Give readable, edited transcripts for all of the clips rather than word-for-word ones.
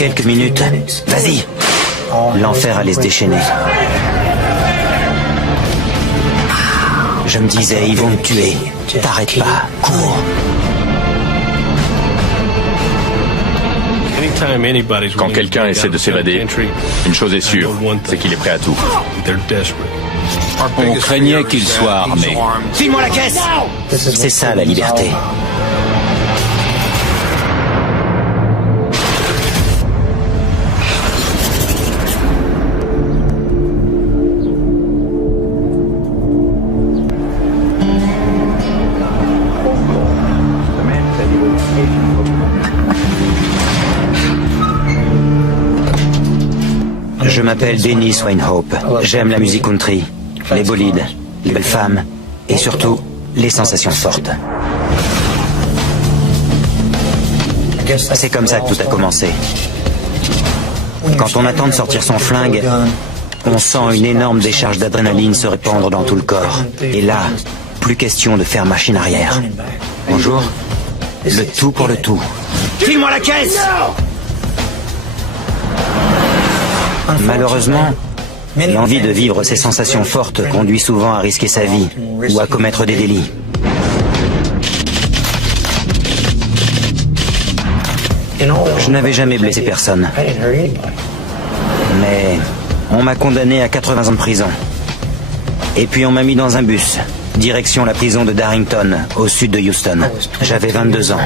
quelques minutes. Vas-y. L'enfer allait se déchaîner. Je me disais, ils vont me tuer. T'arrêtes pas, cours. Quand quelqu'un essaie de s'évader, une chose est sûre, c'est qu'il est prêt à tout. On craignait qu'il soit armé. File-moi la caisse. C'est ça la liberté. Je m'appelle Dennis Weinhope. J'aime la musique country, les bolides, les belles femmes et surtout les sensations fortes. C'est comme ça que tout a commencé. Quand on attend de sortir son flingue, on sent une énorme décharge d'adrénaline se répandre dans tout le corps. Et là, plus question de faire machine arrière. Bonjour. Le tout pour le tout. File-moi la caisse! Malheureusement, l'envie de vivre ces sensations fortes conduit souvent à risquer sa vie ou à commettre des délits. Je n'avais jamais blessé personne. Mais on m'a condamné à 80 ans de prison. Et puis on m'a mis dans un bus, direction la prison de Darrington, au sud de Houston. J'avais 22 ans.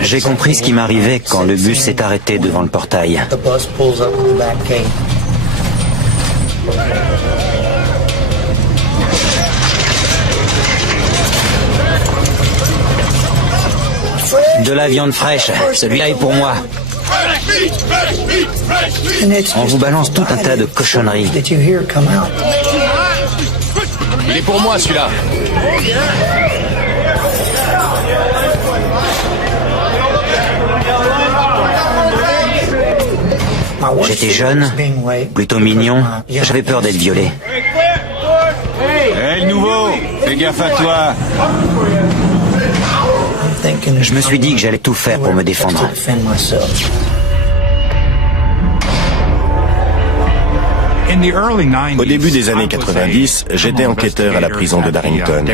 J'ai compris ce qui m'arrivait quand le bus s'est arrêté devant le portail. De la viande fraîche, celui-là est pour moi. On vous balance tout un tas de cochonneries. Il est pour moi celui-là. J'étais jeune, plutôt mignon, j'avais peur d'être violé. Hé, le nouveau, fais gaffe à toi. Je me suis dit que j'allais tout faire pour me défendre. Au début des années 90, j'étais enquêteur à la prison de Darrington.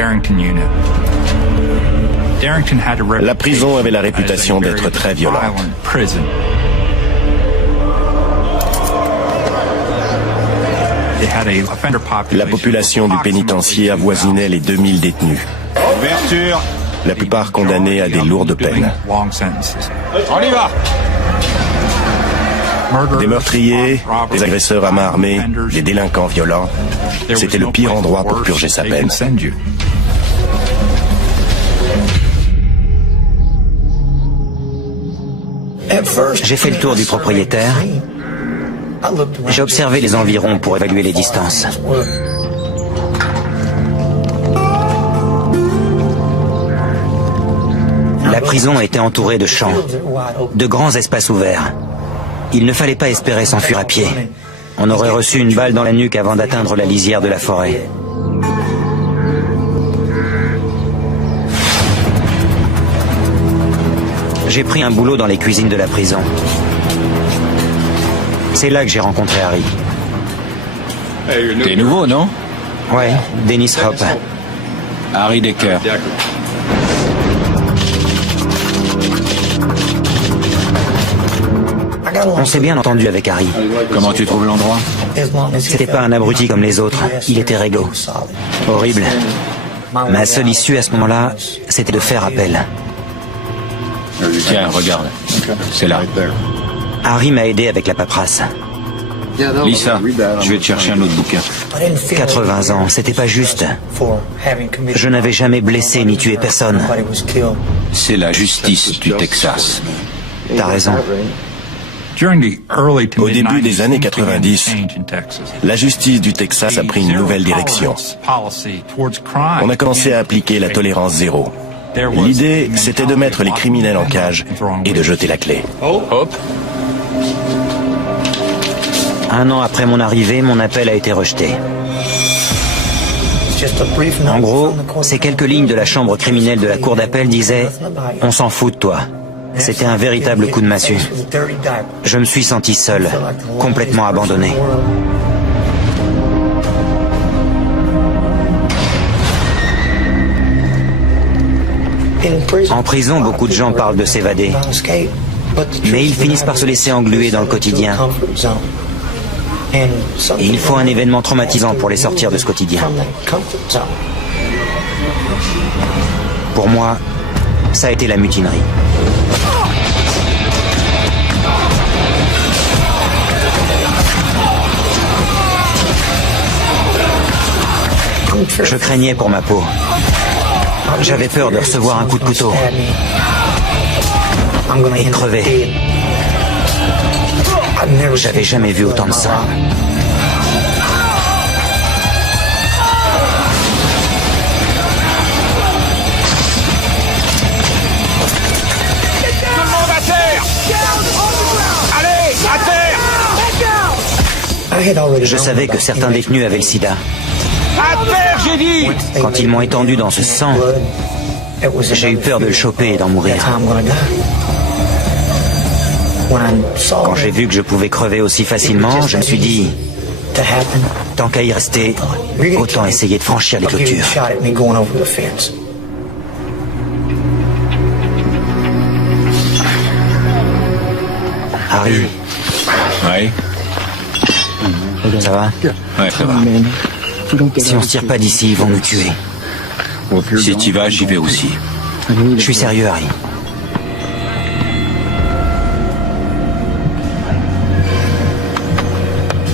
La prison avait la réputation d'être très violente. La population du pénitencier avoisinait les 2000 détenus. Ouverture. La plupart condamnés à des lourdes peines. On y va. Des meurtriers, des agresseurs à main armée, des délinquants violents. C'était le pire endroit pour purger sa peine. J'ai fait le tour du propriétaire. J'ai observé les environs pour évaluer les distances. La prison était entourée de champs, de grands espaces ouverts. Il ne fallait pas espérer s'enfuir à pied. On aurait reçu une balle dans la nuque avant d'atteindre la lisière de la forêt. J'ai pris un boulot dans les cuisines de la prison. C'est là que j'ai rencontré Harry. T'es nouveau, non? Ouais, Dennis Hope. Harry Decker. On s'est bien entendu avec Harry. Comment tu trouves l'endroit? C'était pas un abruti comme les autres. Il était réglo. Horrible. Ma seule issue à ce moment-là, c'était de faire appel. Tiens, regarde. C'est là. Harry m'a aidé avec la paperasse. Lisa, je vais te chercher un autre bouquin. 80 ans, c'était pas juste. Je n'avais jamais blessé ni tué personne. C'est la justice du Texas. T'as raison. Au début des années 90, la justice du Texas a pris une nouvelle direction. On a commencé à appliquer la tolérance zéro. L'idée, c'était de mettre les criminels en cage et de jeter la clé. Hop. Un an après mon arrivée, mon appel a été rejeté. En gros, ces quelques lignes de la chambre criminelle de la cour d'appel disaient « On s'en fout de toi ». C'était un véritable coup de massue. Je me suis senti seul, complètement abandonné. En prison, beaucoup de gens parlent de s'évader, mais ils finissent par se laisser engluer dans le quotidien. Et il faut un événement traumatisant pour les sortir de ce quotidien. Pour moi, ça a été la mutinerie. Je craignais pour ma peau. J'avais peur de recevoir un coup de couteau et de crever. J'avais jamais vu autant de sang. Tout le monde à terre! Allez, à terre! Je savais que certains détenus avaient le sida. À terre, j'ai dit! Quand ils m'ont étendu dans ce sang, j'ai eu peur de le choper et d'en mourir. Quand j'ai vu que je pouvais crever aussi facilement, je me suis dit, tant qu'à y rester, autant essayer de franchir les clôtures. Harry, Ouais. ça va? Ouais, ça va. Si on se tire pas d'ici, ils vont nous tuer. Si t'y vas, j'y vais aussi. Je suis sérieux, Harry.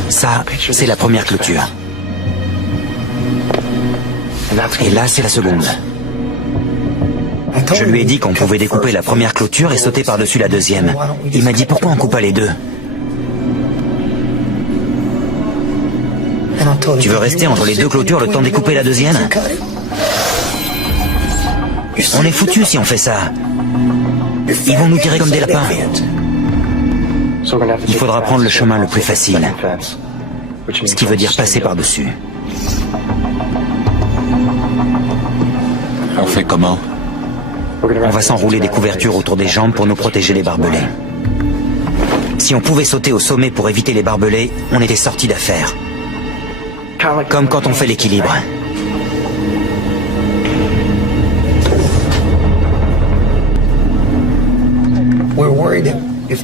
Ça, c'est la première clôture. Et là, c'est la seconde. Je lui ai dit qu'on pouvait découper la première clôture et sauter par-dessus la deuxième. Il m'a dit pourquoi on coupe pas les deux. Tu veux rester entre les deux clôtures le temps de découper la deuxième? On est foutus si on fait ça. Ils vont nous tirer comme des lapins. Il faudra prendre le chemin le plus facile. Ce qui veut dire passer par-dessus. On fait comment? On va s'enrouler des couvertures autour des jambes pour nous protéger les barbelés. Si on pouvait sauter au sommet pour éviter les barbelés, on était sortis d'affaire. Comme quand on fait l'équilibre.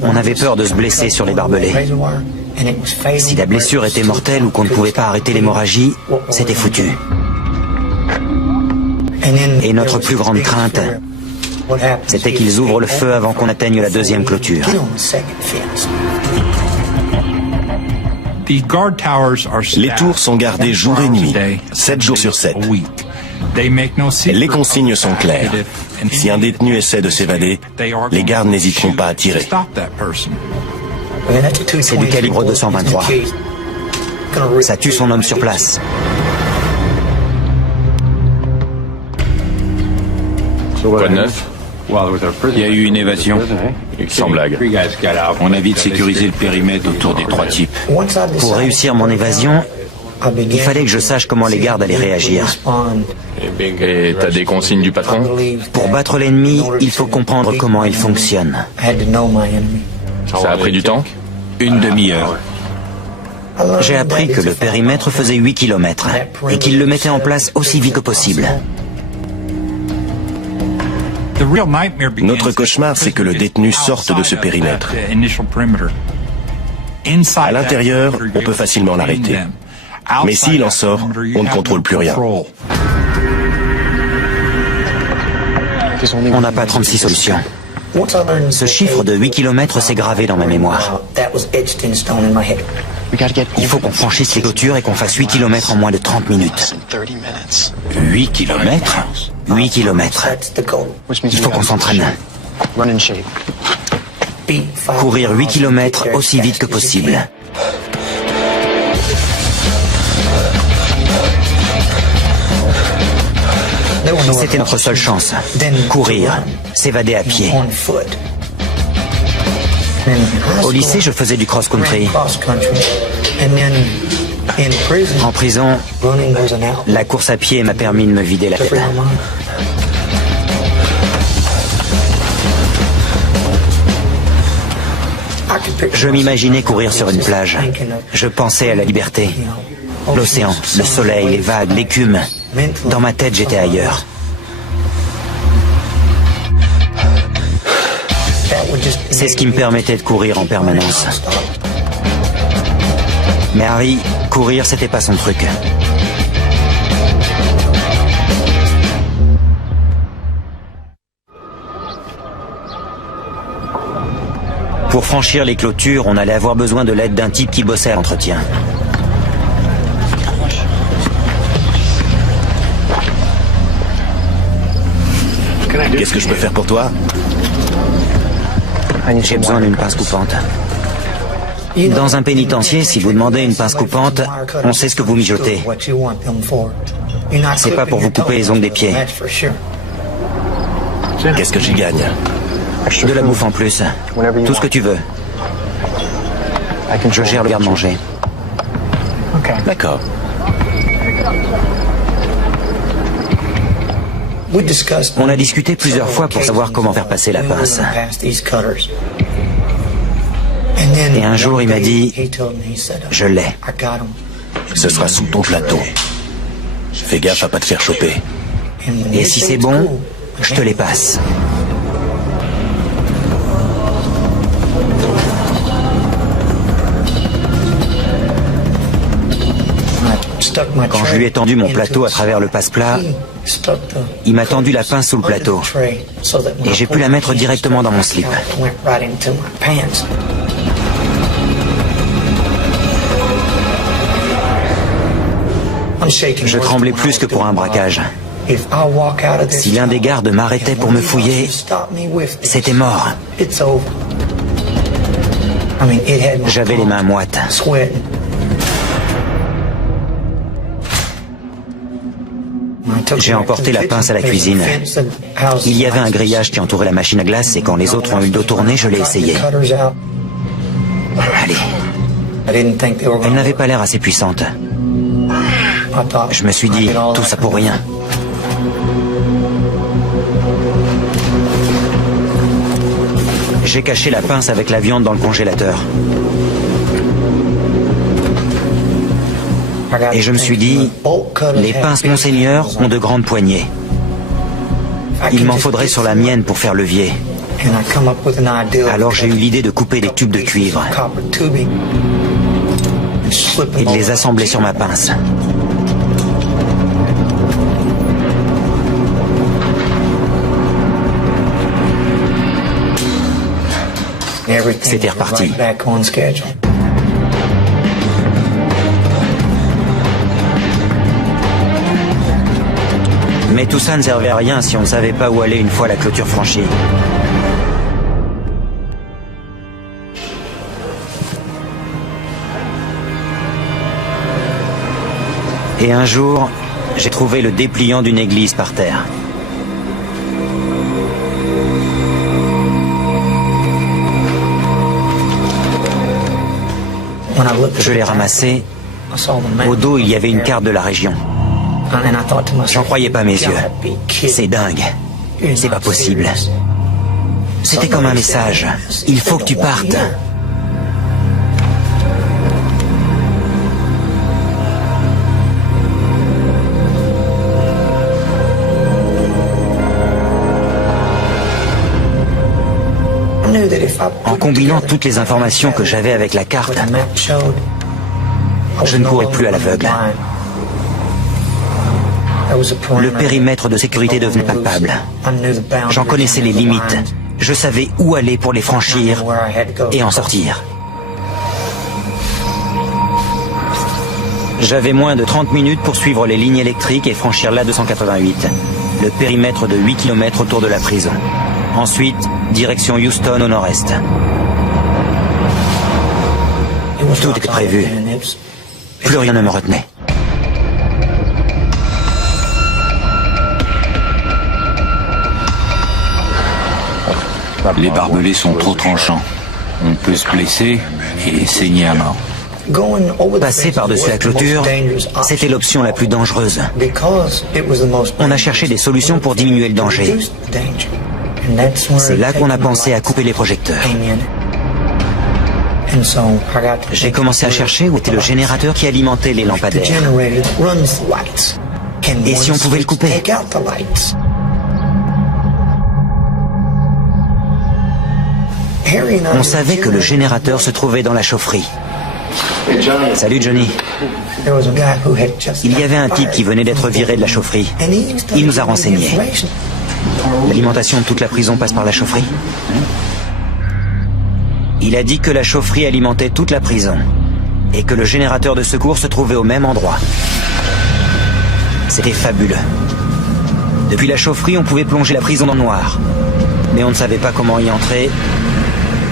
On avait peur de se blesser sur les barbelés. Si la blessure était mortelle ou qu'on ne pouvait pas arrêter l'hémorragie, c'était foutu. Et notre plus grande crainte, c'était qu'ils ouvrent le feu avant qu'on atteigne la deuxième clôture. Les tours sont gardées jour et nuit, 7 jours sur 7. Les consignes sont claires. Si un détenu essaie de s'évader, les gardes n'hésiteront pas à tirer. C'est du calibre 223. Ça tue son homme sur place. Quoi de neuf? Il y a eu une évasion. Sans blague. On a vite sécurisé le périmètre autour des 3 types. Pour réussir mon évasion, il fallait que je sache comment les gardes allaient réagir. Et t'as des consignes du patron? Pour battre l'ennemi, il faut comprendre comment il fonctionne. Ça a pris du temps? Une demi-heure. J'ai appris que le périmètre faisait 8 km et qu'il le mettait en place aussi vite que possible. Notre cauchemar, c'est que le détenu sorte de ce périmètre. À l'intérieur, on peut facilement l'arrêter. Mais s'il en sort, on ne contrôle plus rien. On n'a pas 36 solutions. Ce chiffre de 8 km s'est gravé dans ma mémoire. Il faut qu'on franchisse les clôtures et qu'on fasse 8 km en moins de 30 minutes. 8 kilomètres? 8 km. Il faut qu'on s'entraîne. Courir 8 km aussi vite que possible. C'était notre seule chance. Courir, s'évader à pied. Au lycée, je faisais du cross-country. En prison, la course à pied m'a permis de me vider la tête. Je m'imaginais courir sur une plage. Je pensais à la liberté. L'océan, le soleil, les vagues, l'écume. Dans ma tête, j'étais ailleurs. C'est ce qui me permettait de courir en permanence. Mais Harry, courir, c'était pas son truc. Pour franchir les clôtures, on allait avoir besoin de l'aide d'un type qui bossait à l'entretien. Qu'est-ce que je peux faire pour toi? J'ai besoin d'une pince coupante. Dans un pénitencier, si vous demandez une pince coupante, on sait ce que vous mijotez. C'est pas pour vous couper les ongles des pieds. Qu'est-ce que j'y gagne? De la bouffe en plus. Tout ce que tu veux. Je gère le garde-manger. D'accord. On a discuté plusieurs fois pour savoir comment faire passer la pince. Et un jour, il m'a dit, je l'ai. Ce sera sous ton plateau. Fais gaffe à pas te faire choper. Et si c'est bon, je te les passe. Quand je lui ai tendu mon plateau à travers le passe-plat, il m'a tendu la pince sous le plateau. Et j'ai pu la mettre directement dans mon slip. Je tremblais plus que pour un braquage. Si l'un des gardes m'arrêtait pour me fouiller, c'était mort. J'avais les mains moites. J'ai emporté la pince à la cuisine. Il y avait un grillage qui entourait la machine à glace et quand les autres ont eu le dos tourné, je l'ai essayé. Allez. Elle n'avait pas l'air assez puissante. Je me suis dit, tout ça pour rien. J'ai caché la pince avec la viande dans le congélateur. Et je me suis dit, les pinces Monseigneur ont de grandes poignées. Il m'en faudrait sur la mienne pour faire levier. Alors j'ai eu l'idée de couper des tubes de cuivre et de les assembler sur ma pince. C'était reparti. Mais tout ça ne servait à rien si on ne savait pas où aller une fois la clôture franchie. Et un jour, j'ai trouvé le dépliant d'une église par terre. Je l'ai ramassé. Au dos, il y avait une carte de la région. J'en croyais pas mes yeux. C'est dingue. C'est pas possible. C'était comme un message. Il faut que tu partes. En combinant toutes les informations que j'avais avec la carte, je ne courais plus à l'aveugle. Le périmètre de sécurité devenait palpable. J'en connaissais les limites. Je savais où aller pour les franchir et en sortir. J'avais moins de 30 minutes pour suivre les lignes électriques et franchir l'A288, le périmètre de 8 km autour de la prison. Ensuite, direction Houston au nord-est. Tout était prévu. Plus rien ne me retenait. Les barbelés sont trop tranchants. On peut se blesser et saigner à mort. Passer par-dessus la clôture, c'était l'option la plus dangereuse. On a cherché des solutions pour diminuer le danger. C'est là qu'on a pensé à couper les projecteurs. J'ai commencé à chercher où était le générateur qui alimentait les lampadaires. Et si on pouvait le couper? On savait que le générateur se trouvait dans la chaufferie. Salut Johnny. Il y avait un type qui venait d'être viré de la chaufferie. Il nous a renseignés. L'alimentation de toute la prison passe par la chaufferie. Il a dit que la chaufferie alimentait toute la prison et que le générateur de secours se trouvait au même endroit. C'était fabuleux. Depuis la chaufferie, on pouvait plonger la prison dans le noir. Mais on ne savait pas comment y entrer.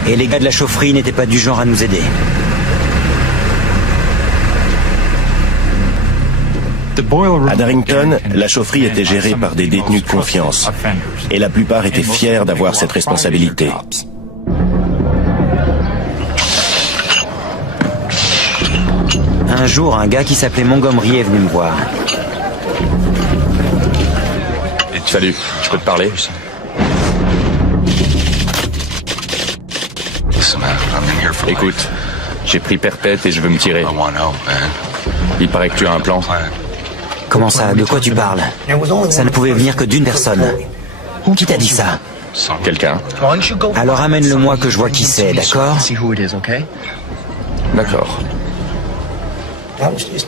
Et les gars de la chaufferie n'étaient pas du genre à nous aider. À Darrington, la chaufferie était gérée par des détenus de confiance. Et la plupart étaient fiers d'avoir cette responsabilité. Un jour, un gars qui s'appelait Montgomery est venu me voir. Salut, je peux te parler? Écoute, j'ai pris perpète et je veux me tirer. Il paraît que tu as un plan. Comment ça? De quoi tu parles? Ça ne pouvait venir que d'une personne. Qui t'a dit ça? Quelqu'un? Alors amène-le-moi que je vois qui c'est, d'accord? D'accord.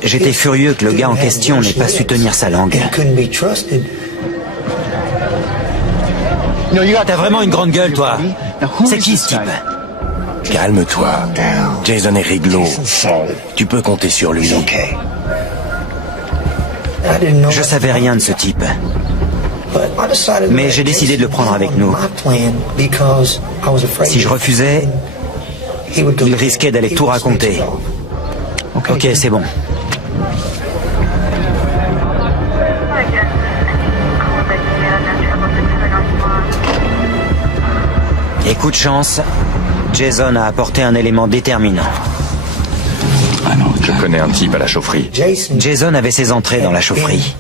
J'étais furieux que le gars en question n'ait pas su tenir sa langue. T'as vraiment une grande gueule, toi. C'est qui ce type? Calme-toi. Jason est réglo. Tu peux compter sur lui. Je savais rien de ce type. Mais j'ai décidé de le prendre avec nous. Si je refusais, il risquait d'aller tout raconter. Ok, c'est bon. Et coup de chance, Jason a apporté un élément déterminant. Je connais un type à la chaufferie. Jason avait ses entrées dans la chaufferie.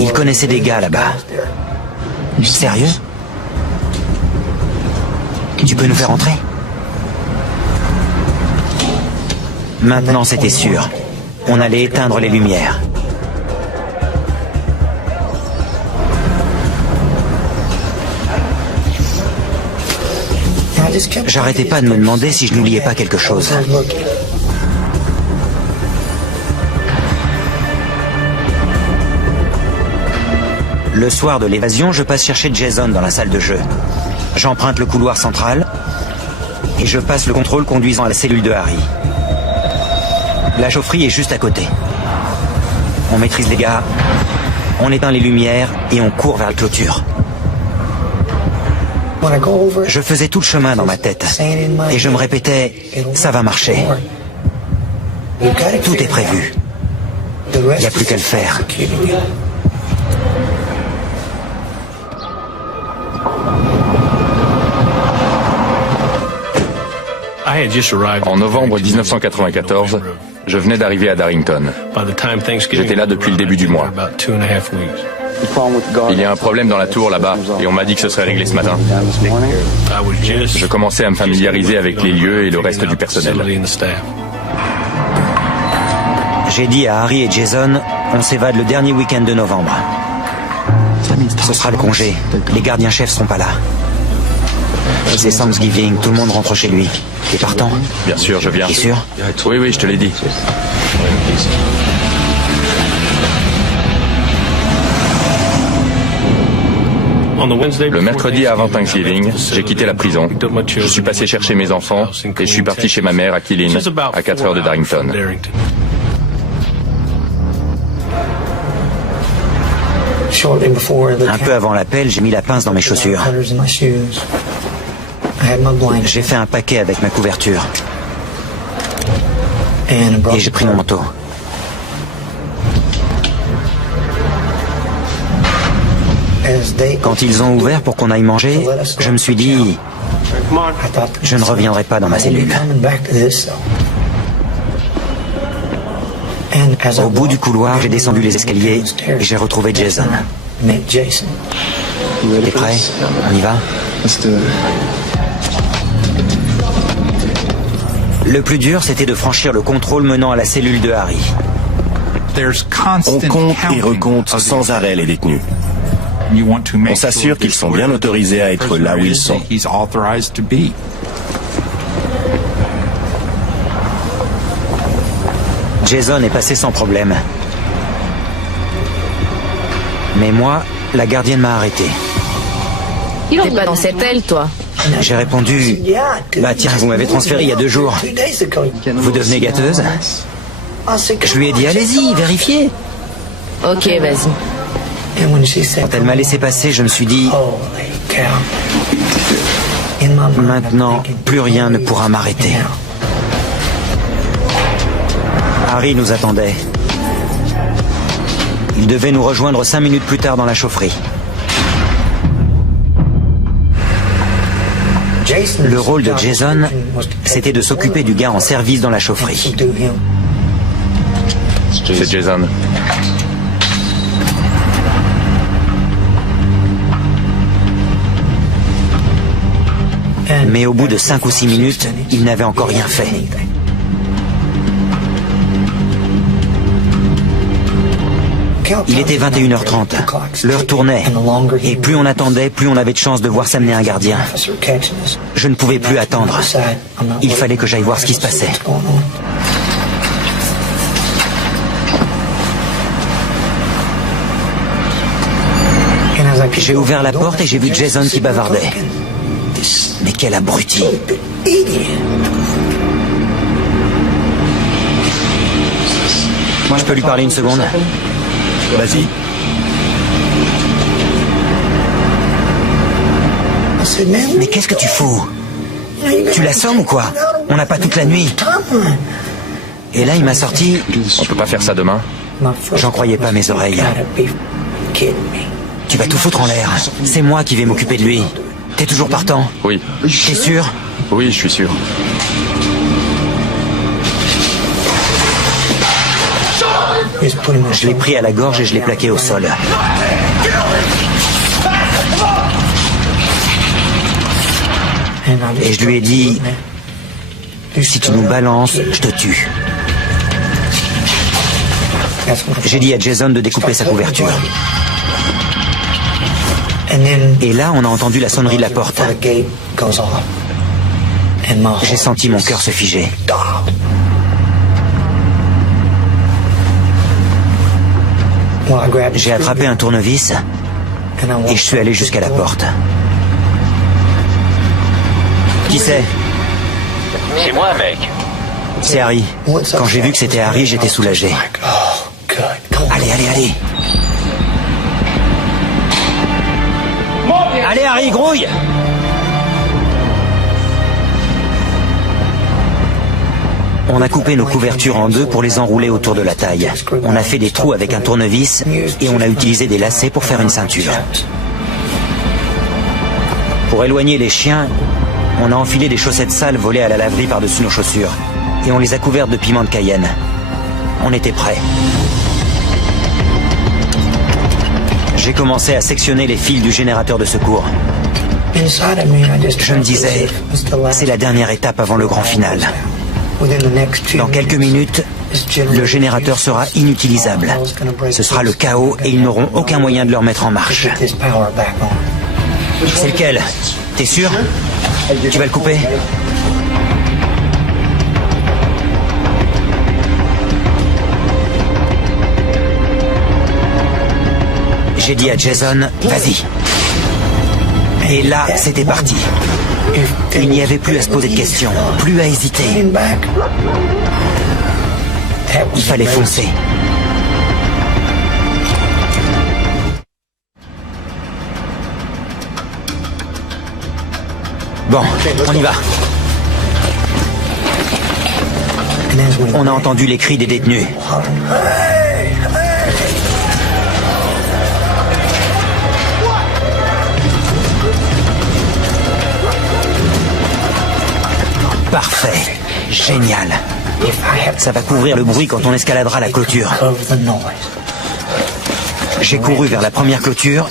Il connaissait des gars là-bas. Sérieux? Tu peux nous faire entrer? Maintenant, c'était sûr. On allait éteindre les lumières. J'arrêtais pas de me demander si je n'oubliais pas quelque chose. Le soir de l'évasion, je passe chercher Jason dans la salle de jeu. J'emprunte le couloir central et je passe le contrôle conduisant à la cellule de Harry. La chaufferie est juste à côté. On maîtrise les gars, on éteint les lumières et on court vers la clôture. Je faisais tout le chemin dans ma tête et je me répétais, ça va marcher. Tout est prévu. Il n'y a plus qu'à le faire. En novembre 1994, je venais d'arriver à Darrington. J'étais là depuis le début du mois. Il y a un problème dans la tour là-bas et on m'a dit que ce serait réglé ce matin. Je commençais à me familiariser avec les lieux et le reste du personnel. J'ai dit à Harry et Jason, on s'évade le dernier week-end de novembre. Ce sera le congé. Les gardiens-chefs seront pas là. C'est Thanksgiving, tout le monde rentre chez lui. T'es partant? Bien sûr, je viens. T'es sûr? Oui, je te l'ai dit. Le mercredi avant Thanksgiving, j'ai quitté la prison. Je suis passé chercher mes enfants et je suis parti chez ma mère à Killeen, à 4 heures de Darrington. Un peu avant l'appel, j'ai mis la pince dans mes chaussures. J'ai fait un paquet avec ma couverture. Et j'ai pris mon manteau. Quand ils ont ouvert pour qu'on aille manger, je me suis dit, je ne reviendrai pas dans ma cellule. Au bout du couloir, j'ai descendu les escaliers et j'ai retrouvé Jason. T'es prêt? On y va? Le plus dur, c'était de franchir le contrôle menant à la cellule de Harry. On compte et recompte sans arrêt les détenus. On s'assure qu'ils sont bien autorisés à être là où ils sont. Jason est passé sans problème. Mais moi, la gardienne m'a arrêté. T'es pas dans cette aile, toi? J'ai répondu, bah tiens, vous m'avez transféré il y a 2 jours. Vous devenez gâteuse? Je lui ai dit, allez-y, vérifiez. Ok, vas-y. Quand elle m'a laissé passer, je me suis dit, maintenant, plus rien ne pourra m'arrêter. Harry nous attendait. Il devait nous rejoindre 5 minutes plus tard dans la chaufferie. Le rôle de Jason, c'était de s'occuper du gars en service dans la chaufferie. C'est Jason. Mais au bout de 5 ou 6 minutes, il n'avait encore rien fait. Il était 21h30. L'heure tournait. Et plus on attendait, plus on avait de chances de voir s'amener un gardien. Je ne pouvais plus attendre. Il fallait que j'aille voir ce qui se passait. J'ai ouvert la porte et j'ai vu Jason qui bavardait. Mais quel abruti! Je peux lui parler une seconde? Vas-y. Mais qu'est-ce que tu fous? Tu l'assommes ou quoi? On n'a pas toute la nuit. Et là, il m'a sorti... On peut pas faire ça demain? J'en croyais pas mes oreilles. Tu vas tout foutre en l'air. C'est moi qui vais m'occuper de lui. T'es toujours partant? Oui. T'es sûr? Oui, je suis sûr. Je l'ai pris à la gorge et je l'ai plaqué au sol. Et je lui ai dit, si tu nous balances, je te tue. J'ai dit à Jason de découper sa couverture. Et là, on a entendu la sonnerie de la porte. J'ai senti mon cœur se figer. J'ai attrapé un tournevis et je suis allé jusqu'à la porte. Qui c'est? C'est moi, mec. C'est Harry. Quand j'ai vu que c'était Harry, j'étais soulagé. Allez, allez, allez. Allez, Harry, grouille! On a coupé nos couvertures en 2 pour les enrouler autour de la taille. On a fait des trous avec un tournevis et on a utilisé des lacets pour faire une ceinture. Pour éloigner les chiens, on a enfilé des chaussettes sales volées à la laverie par-dessus nos chaussures. Et on les a couvertes de piment de Cayenne. On était prêts. J'ai commencé à sectionner les fils du générateur de secours. Je me disais, c'est la dernière étape avant le grand final. Dans quelques minutes, le générateur sera inutilisable. Ce sera le chaos et ils n'auront aucun moyen de le remettre en marche. C'est lequel? T'es sûr? Tu vas le couper? J'ai dit à Jason, vas-y. Et là, c'était parti. Il n'y avait plus à se poser de questions, plus à hésiter. Il fallait foncer. Bon, on y va. On a entendu les cris des détenus. Parfait. Génial. Ça va couvrir le bruit quand on escaladera la clôture. J'ai couru vers la première clôture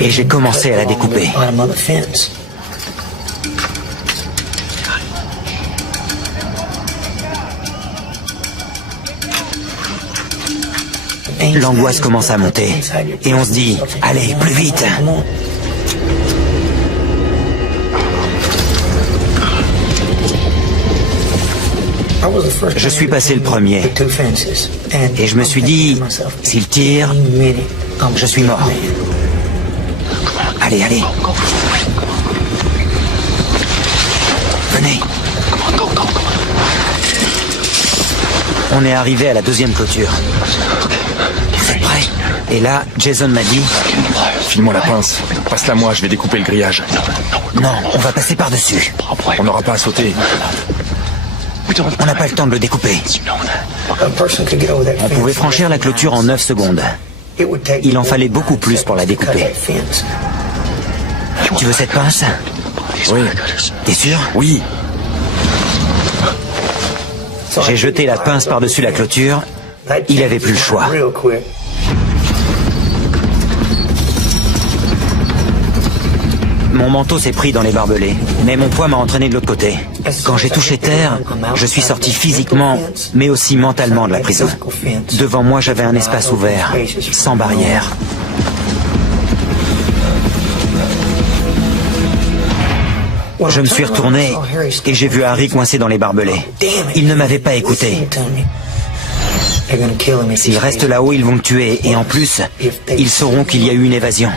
et j'ai commencé à la découper. L'angoisse commence à monter et on se dit « Allez, plus vite !» Je suis passé le premier et je me suis dit « S'il tire, je suis mort. » Allez, allez. Venez. On est arrivé à la deuxième clôture. Vous êtes prêts? Et là, Jason m'a dit... File-moi la pince. Passe-la moi, je vais découper le grillage. Non, on va passer par-dessus. On n'aura pas à sauter. On n'a pas le temps de le découper. On pouvait franchir la clôture en 9 secondes. Il en fallait beaucoup plus pour la découper. Tu veux cette pince? Oui. T'es sûr? Oui. J'ai jeté la pince par-dessus la clôture. Il avait plus le choix. Mon manteau s'est pris dans les barbelés, mais mon poids m'a entraîné de l'autre côté. Quand j'ai touché terre, je suis sorti physiquement, mais aussi mentalement de la prison. Devant moi, j'avais un espace ouvert, sans barrière. Je me suis retourné et j'ai vu Harry coincé dans les barbelés. Il ne m'avait pas écouté. S'ils restent là-haut, ils vont me tuer. Et en plus, ils sauront qu'il y a eu une évasion.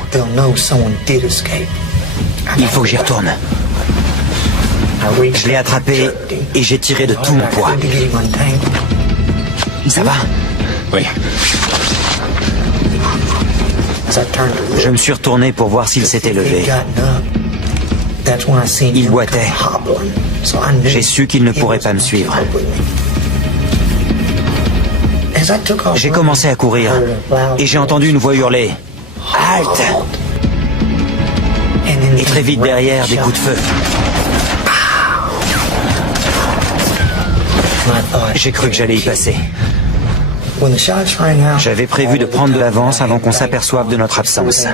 Il faut que j'y retourne. Je l'ai attrapé et j'ai tiré de tout mon poids. Ça va? Oui. Je me suis retourné pour voir s'il s'était levé. Il boitait. J'ai su qu'il ne pourrait pas me suivre. J'ai commencé à courir et j'ai entendu une voix hurler « Halte !» Et très vite derrière, des coups de feu. J'ai cru que j'allais y passer. J'avais prévu de prendre de l'avance avant qu'on s'aperçoive de notre absence.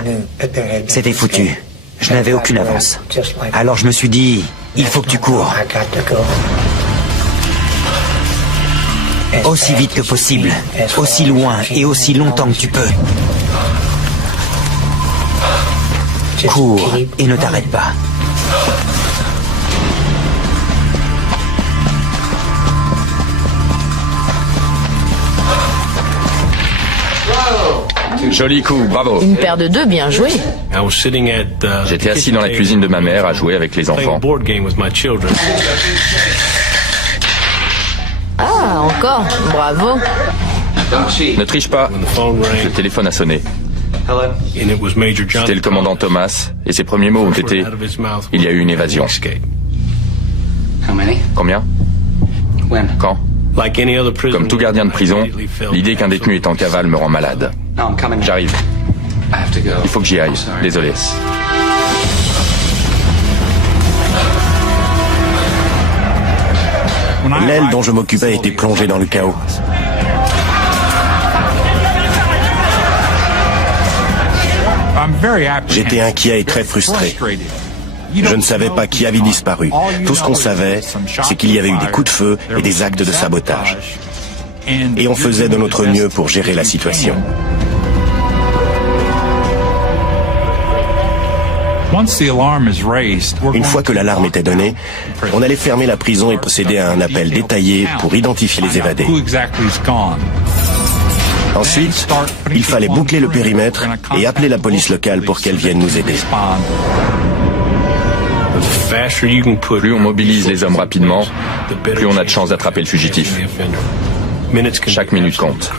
C'était foutu. Je n'avais aucune avance. Alors je me suis dit, il faut que tu cours. Aussi vite que possible, aussi loin et aussi longtemps que tu peux. Cours et ne t'arrête pas. Joli coup, bravo. Une paire de deux, bien joué. J'étais assis dans la cuisine de ma mère à jouer avec les enfants. Ah, encore. Bravo. Ne triche pas. Le téléphone a sonné. C'était le commandant Thomas, et ses premiers mots ont été « Il y a eu une évasion ». Combien? Quand? Comme tout gardien de prison, l'idée qu'un détenu est en cavale me rend malade. J'arrive. Il faut que j'y aille. Désolé. L'aile dont je m'occupais était plongée dans le chaos. J'étais inquiet et très frustré. Je ne savais pas qui avait disparu. Tout ce qu'on savait, c'est qu'il y avait eu des coups de feu et des actes de sabotage. Et on faisait de notre mieux pour gérer la situation. Une fois que l'alarme était donnée, on allait fermer la prison et procéder à un appel détaillé pour identifier les évadés. Ensuite, il fallait boucler le périmètre et appeler la police locale pour qu'elle vienne nous aider. Plus on mobilise les hommes rapidement, plus on a de chances d'attraper le fugitif. Chaque minute compte.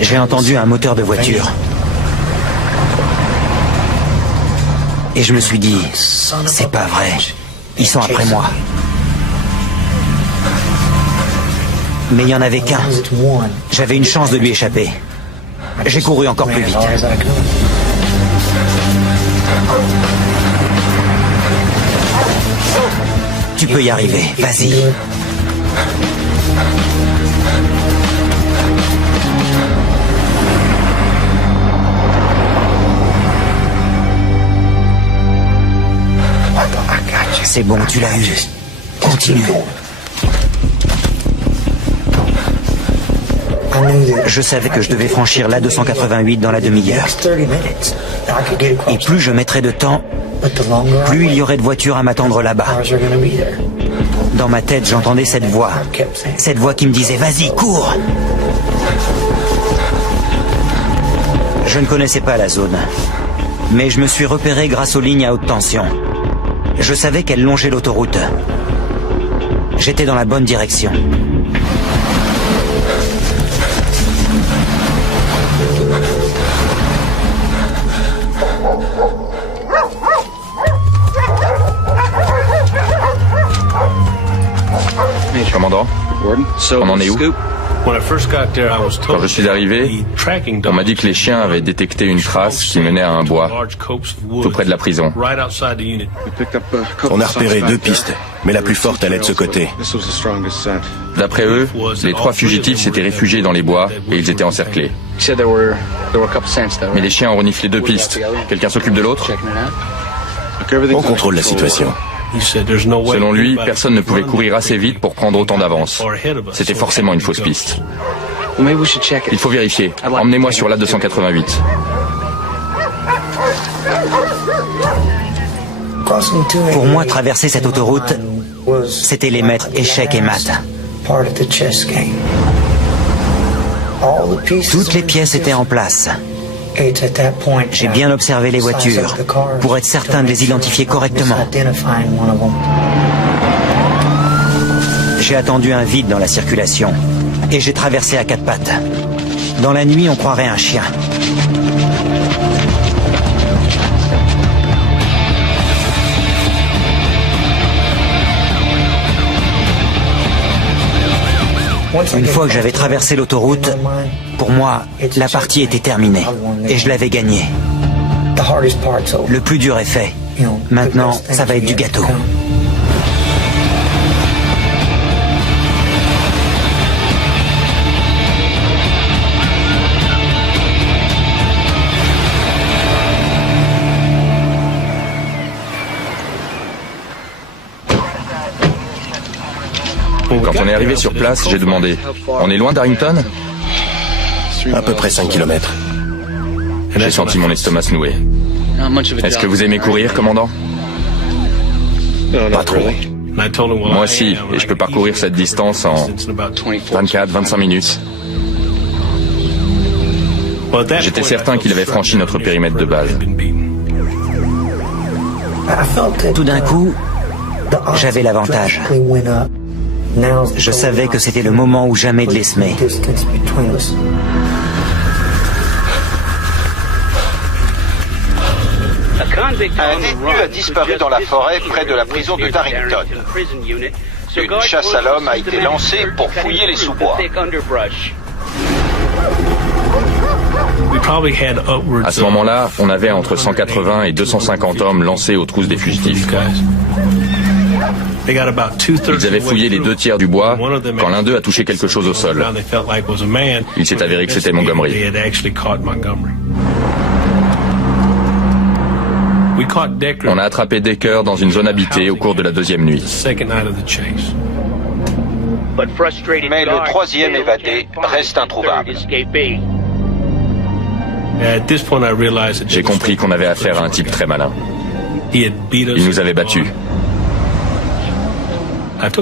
J'ai entendu un moteur de voiture. Et je me suis dit, c'est pas vrai. Ils sont après moi. Mais il n'y en avait qu'un. J'avais une chance de lui échapper. J'ai couru encore plus vite. Tu peux y arriver, vas-y. C'est bon, tu l'as eu. Continue. Je savais que je devais franchir l'A288 dans la demi-heure. Et plus je mettrais de temps, plus il y aurait de voitures à m'attendre là-bas. Dans ma tête, j'entendais cette voix qui me disait « Vas-y, cours !» Je ne connaissais pas la zone, mais je me suis repéré grâce aux lignes à haute tension. Je savais qu'elles longeaient l'autoroute. J'étais dans la bonne direction. Commandant, on en est où? Quand je suis arrivé, on m'a dit que les chiens avaient détecté une trace qui menait à un bois, tout près de la prison. On a repéré 2 pistes, mais la plus forte allait de ce côté. D'après eux, les 3 fugitifs s'étaient réfugiés dans les bois et ils étaient encerclés. Mais les chiens ont reniflé 2 pistes. Quelqu'un s'occupe de l'autre? On contrôle la situation. Selon lui, personne ne pouvait courir assez vite pour prendre autant d'avance. C'était forcément une fausse piste. Il faut vérifier. Emmenez-moi sur l'A288. Pour moi, traverser cette autoroute, c'était les maîtres échecs et maths. Toutes les pièces étaient en place. J'ai bien observé les voitures pour être certain de les identifier correctement. J'ai attendu un vide dans la circulation et j'ai traversé à 4 pattes. Dans la nuit, on croirait un chien. Une fois que j'avais traversé l'autoroute, pour moi, la partie était terminée et je l'avais gagnée. Le plus dur est fait. Maintenant, ça va être du gâteau. Quand on est arrivé sur place, j'ai demandé « On est loin d'Arrington ?» À peu près 5 kilomètres. J'ai senti mon estomac se nouer. Est-ce que vous aimez courir, commandant? Pas trop. Moi aussi, et je peux parcourir cette distance en 24-25 minutes. J'étais certain qu'il avait franchi notre périmètre de base. Tout d'un coup, j'avais l'avantage. Je savais que c'était le moment ou jamais de les semer. Un détenu a disparu dans la forêt près de la prison de Darrington. Une chasse à l'homme a été lancée pour fouiller les sous-bois. À ce moment-là, on avait entre 180 et 250 hommes lancés aux trousses des fugitifs. Ils avaient fouillé les 2 tiers du bois quand l'un d'eux a touché quelque chose au sol. Il s'est avéré que c'était Montgomery. On a attrapé Decker dans une zone habitée au cours de la 2e nuit. Mais le 3e évadé reste introuvable. J'ai compris qu'on avait affaire à un type très malin. Il nous avait battus.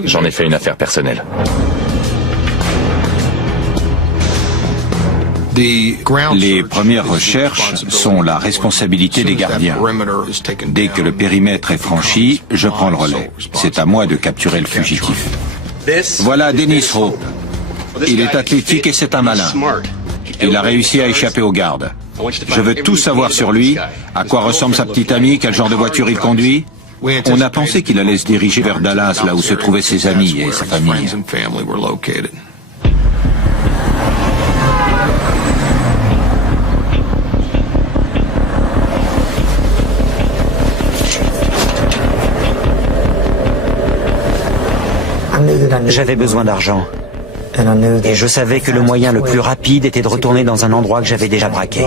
J'en ai fait une affaire personnelle. Les premières recherches sont la responsabilité des gardiens. Dès que le périmètre est franchi, je prends le relais. C'est à moi de capturer le fugitif. Voilà Dennis Rowe. Il est athlétique et c'est un malin. Il a réussi à échapper aux gardes. Je veux tout savoir sur lui. À quoi ressemble sa petite amie? Quel genre de voiture il conduit? On a pensé qu'il allait se diriger vers Dallas, là où se trouvaient ses amis et sa famille. J'avais besoin d'argent. Et je savais que le moyen le plus rapide était de retourner dans un endroit que j'avais déjà braqué.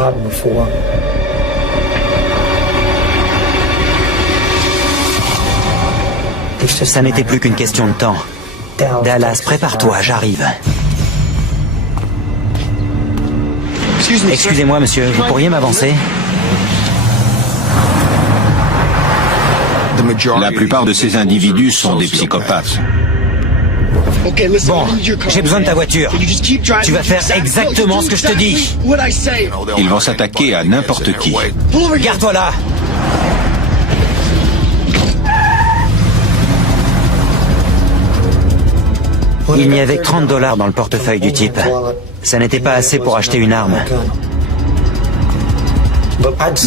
Ça n'était plus qu'une question de temps. Dallas, prépare-toi, j'arrive. Excusez-moi, monsieur, vous pourriez m'avancer? La plupart de ces individus sont des psychopathes. Bon, j'ai besoin de ta voiture. Tu vas faire exactement ce que je te dis. Ils vont s'attaquer à n'importe qui. Garde-toi là. Il n'y avait que $30 dans le portefeuille du type. Ça n'était pas assez pour acheter une arme.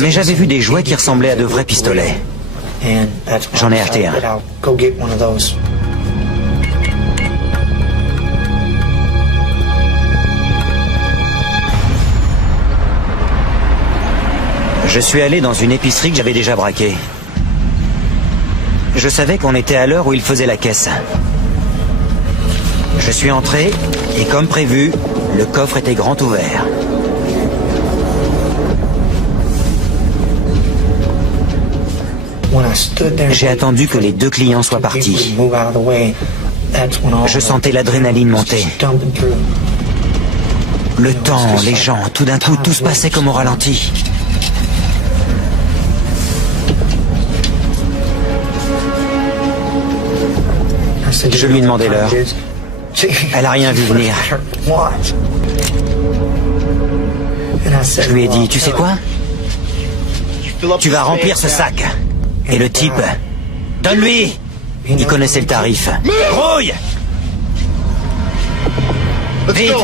Mais j'avais vu des jouets qui ressemblaient à de vrais pistolets. J'en ai acheté un. Je suis allé dans une épicerie que j'avais déjà braquée. Je savais qu'on était à l'heure où il faisait la caisse. Je suis entré, et comme prévu, le coffre était grand ouvert. J'ai attendu que les deux clients soient partis. Je sentais l'adrénaline monter. Le temps, les gens, tout d'un coup, tout se passait comme au ralenti. Je lui ai demandé l'heure. Elle n'a rien vu venir. Je lui ai dit, tu sais quoi? Tu vas remplir ce sac. Et le type, donne-lui! Il connaissait le tarif. Grouille! Vite!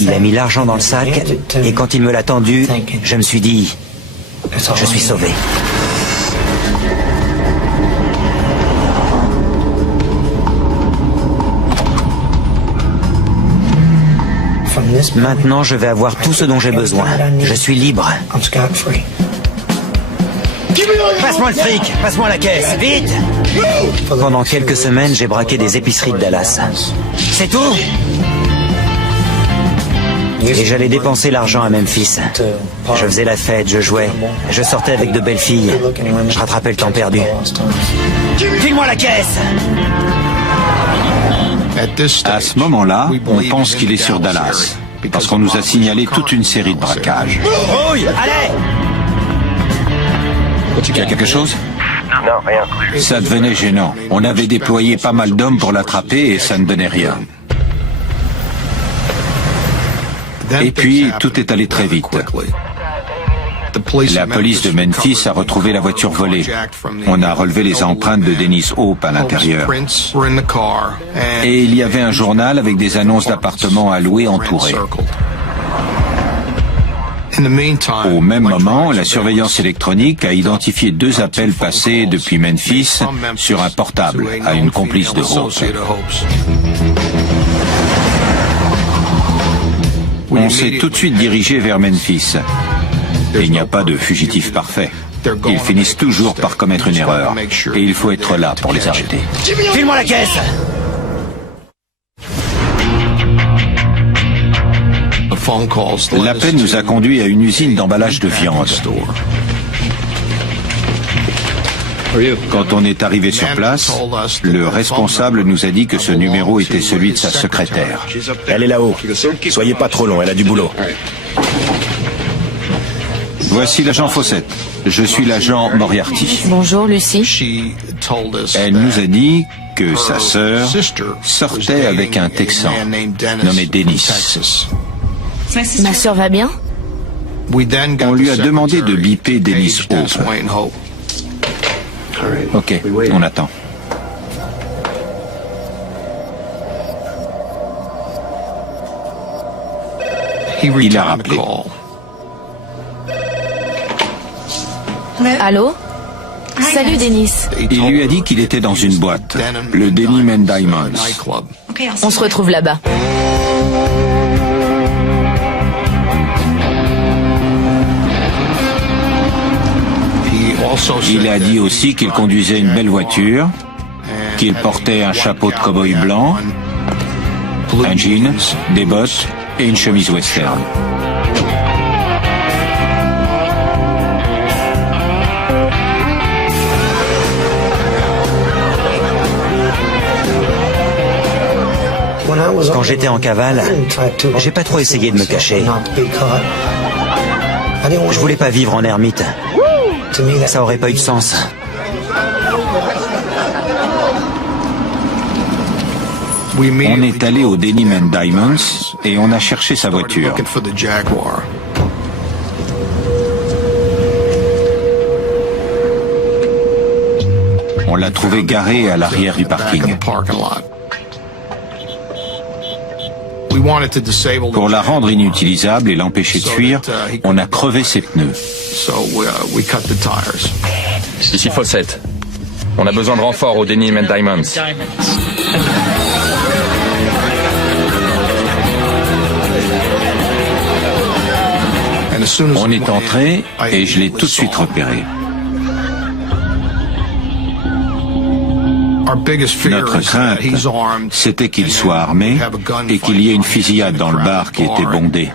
Il a mis l'argent dans le sac, et quand il me l'a tendu, je me suis dit, je suis sauvé. Maintenant, je vais avoir tout ce dont j'ai besoin. Je suis libre. Passe-moi le fric, passe-moi la caisse, vite! Pendant quelques semaines, j'ai braqué des épiceries de Dallas. C'est tout? Et j'allais dépenser l'argent à Memphis. Je faisais la fête, je jouais, je sortais avec de belles filles. Je rattrapais le temps perdu. File-moi la caisse! À ce moment-là, on pense qu'il est sur Dallas, parce qu'on nous a signalé toute une série de braquages. Rouille! Allez! Il y a quelque chose? Non, rien. Ça devenait gênant. On avait déployé pas mal d'hommes pour l'attraper et ça ne donnait rien. Et puis, tout est allé très vite. La police de Memphis a retrouvé la voiture volée. On a relevé les empreintes de Dennis Hope à l'intérieur. Et il y avait un journal avec des annonces d'appartements à louer entourés. Au même moment, la surveillance électronique a identifié 2 appels passés depuis Memphis sur un portable à une complice de Hope. On s'est tout de suite dirigé vers Memphis. Et il n'y a pas de fugitif parfait. Ils finissent toujours par commettre une erreur. Et il faut être là pour les arrêter. File-moi la caisse! L'appel nous a conduit à une usine d'emballage de viande. Quand on est arrivé sur place, le responsable nous a dit que ce numéro était celui de sa secrétaire. Elle est là-haut. Soyez pas trop long, elle a du boulot. Voici l'agent Fawcett. Je suis l'agent Moriarty. Bonjour, Lucie. Elle nous a dit que sa sœur sortait avec un Texan nommé Dennis. Ma sœur va bien? On lui a demandé de biper Dennis Hope. Ok, on attend. Il a rappelé. Allô? Salut, Dennis. Il lui a dit qu'il était dans une boîte, le Denim and Diamonds. On se retrouve là-bas. Il a dit aussi qu'il conduisait une belle voiture, qu'il portait un chapeau de cow-boy blanc, un jean, des bottes et une chemise western. Quand j'étais en cavale, j'ai pas trop essayé de me cacher. Je voulais pas vivre en ermite. Ça aurait pas eu de sens. On est allé au Denim and Diamonds et on a cherché sa voiture. On l'a trouvé garée à l'arrière du parking. Pour la rendre inutilisable et l'empêcher de fuir, on a crevé ses pneus. Ici Fawcett. On a besoin de renfort au Denim and Diamonds. On est entré et je l'ai tout de suite repéré. Notre crainte, c'était qu'il soit armé et qu'il y ait une fusillade dans le bar qui était bondé.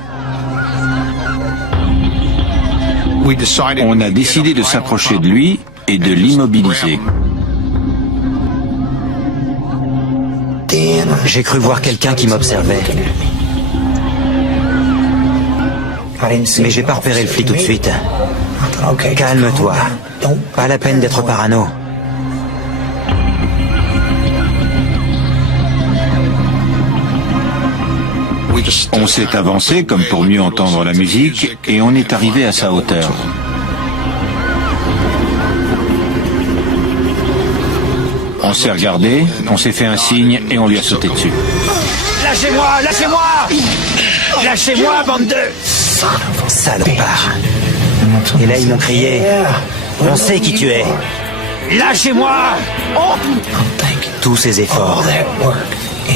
On a décidé de s'approcher de lui et de l'immobiliser. J'ai cru voir quelqu'un qui m'observait. Mais j'ai pas repéré le flic tout de suite. Calme-toi. Pas la peine d'être parano. On s'est avancé comme pour mieux entendre la musique et on est arrivé à sa hauteur. On s'est regardé, on s'est fait un signe et on lui a sauté dessus. Lâchez-moi! Lâchez-moi! Lâchez-moi, bande de... Salopard. Et là, ils m'ont crié. On sait qui tu es. Lâchez-moi! Tous ces efforts.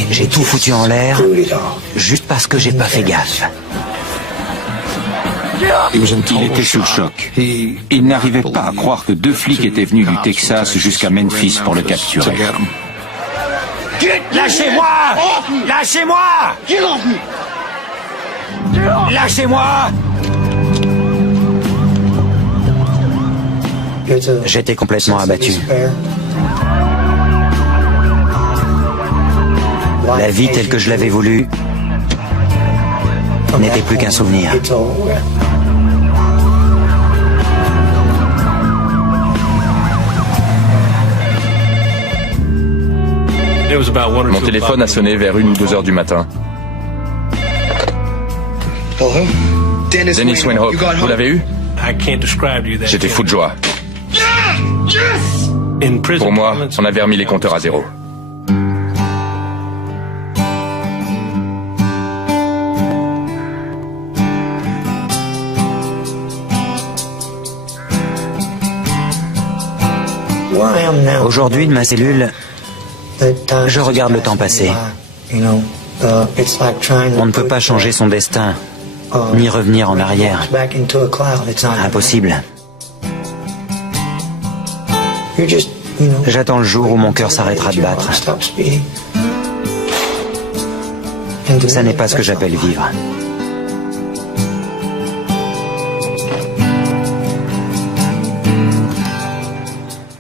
J'ai tout foutu en l'air, juste parce que j'ai pas fait gaffe. Il était sous le choc. Il n'arrivait pas à croire que 2 flics étaient venus du Texas jusqu'à Memphis pour le capturer. Lâchez-moi! Lâchez-moi! Lâchez-moi! J'étais complètement abattu. La vie telle que je l'avais voulu n'était plus qu'un souvenir. Mon téléphone a sonné vers 1 ou 2 heures du matin. Dennis Winhope, vous l'avez eu? J'étais fou de joie. Pour moi, on avait remis les compteurs à zéro. Aujourd'hui, de ma cellule, je regarde le temps passer. On ne peut pas changer son destin, ni revenir en arrière. Impossible. J'attends le jour où mon cœur s'arrêtera de battre. Ça n'est pas ce que j'appelle vivre.